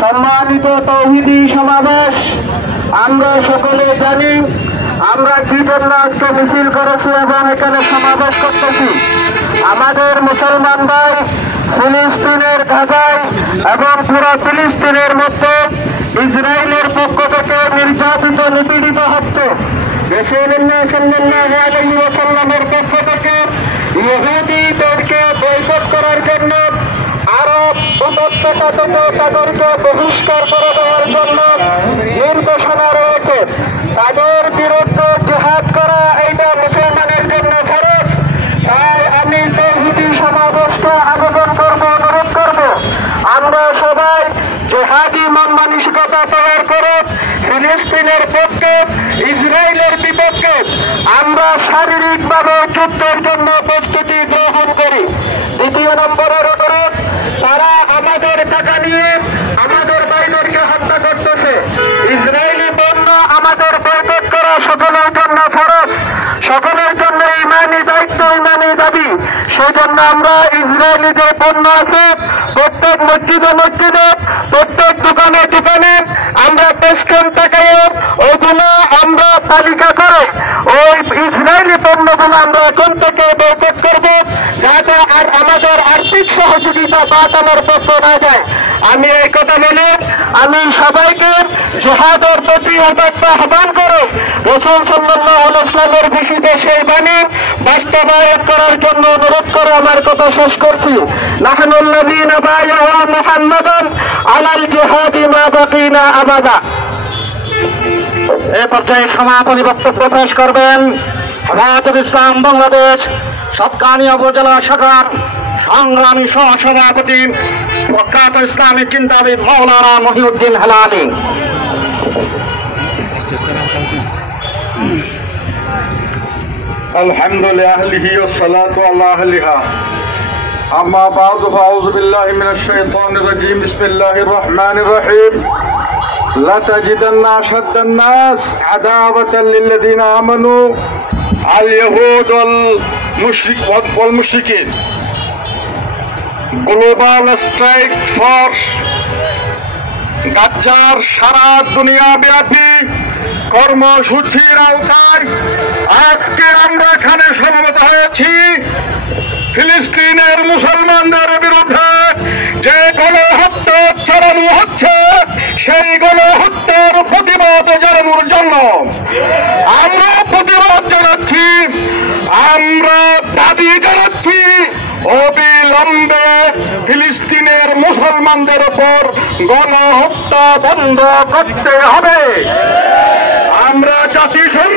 সম্মানিত তৌহিদি সমাবেশ, আমরা সকলে জানি আমরা কি জন্য আজকে মিছিল করেছি এবং এখানে সমাবেশ করতেছি। আমাদের মুসলমান ভাই ফিলিস্তিনের গাজায় এবং পুরো ফিলিস্তিনের মধ্যে ইসরায়েলের পক্ষ থেকে নির্যাতিত নিপীড়িত হচ্ছে। রাসূলুল্লাহ সাল্লাল্লাহু আলাইহি ওয়াসাল্লামের পক্ষ থেকে ইহুদিদেরকে বয়কট করার জন্য, আরব উপত্যকা থেকে তাদেরকে বহিষ্কার করে দেওয়ার জন্য নির্দেশনা রয়েছে। তাদের বিরুদ্ধে জিহাদ করা এইটা মুসলমানের জন্য ফরজ। তাই আমি তৌহিদি সমাবেশকে আবেদন করব, অনুরোধ করব, আমরা সবাই জিহাদি মন মানসিকতা তৈরি করে ফিলিস্তিনের পক্ষে, ইসরায়েলের বিপক্ষে আমরা শারীরিকভাবে যুদ্ধের জন্য প্রস্তুতি গ্রহণ করি। দ্বিতীয় নম্বরের অনুরোধ, তারা আমাদের টাকা নিয়ে আমাদের ভাইদেরকে হত্যা করতেছে। ইসরায়েলি পণ্য আমাদের বয়কট করা সকলের জন্য ফরজ, সকলের জন্য ইমানি দায়িত্ব, ইমানি দাবি। সেই জন্য আমরা ইসরায়েলি যে পণ্য আছে প্রত্যেক মসজিদে মসজিদে, প্রত্যেক দোকানে দোকানে আমরা পেস্টেন টাকায় ওইগুলো আমরা তালিকা করে ওই ইসরায়েলি পণ্যগুলো আমরা এখন থেকে বয়কট করব, যাতে আর আমাদের আর্থিক সহযোগিতা বাতানোর পক্ষে না যায়। আমি এই কথা বলে আমি সবাইকে জিহাদের প্রতি আহ্বান করে রাসূল সাল্লাল্লাহু আলাইহি ওয়াসাল্লামের ঘোষিত সেই বাণী বাস্তবায়ন করার জন্য অনুরোধ করে আমার কথা শেষ করছি। নাহনুল্লাযীনা বায়াউ মুহাম্মাদান আলাল জিহাদি মা বাকিনা আবাদা। এই পর্যায়ে সমাপনী বক্তব্য পেশ করবেন হেফাজত ইসলাম বাংলাদেশ সাতকানিয়া উপজেলা শাখার সংগ্রামী সহসভাপতি প্রখ্যাত ইসলামিক চিন্তাবিদ মাওলানা মহিউদ্দিন হেলালী। আলহামদুলিল্লাহি ওয়াসসালাতু আলা আহলিহা আম্মা বা'দু ফাউযু বিল্লাহি মিনাশ শাইতানির রাজীম বিসমিল্লাহির রহমানির রহিম লা তাজিদান্না আশাদ্দান নাস আদাওয়াতাল লিল্লাযিনা আমানু আল ইয়াহুদ ওয়াল মুশরিকিন। গ্লোবাল স্ট্রাইক ফর গাজ্জার সারা দুনিয়া ব্যাপী কর্মসূচির আওতায় আজকে আমরা এখানে সমবেত হয়েছি ফিলিস্তিনের মুসলমানদের বিরুদ্ধে যে গণহত্যা চালানো হচ্ছে, সেই গণহত্যার প্রতিবাদ জানানোর জন্য আমরা প্রতিবাদ জানাচ্ছি, আমরা দাবি জানাচ্ছি অবিলম্বে ফিলিস্তিনের মুসলমানদের উপর গণহত্যা বন্ধ করতে হবে। আমরা জাতিসংঘ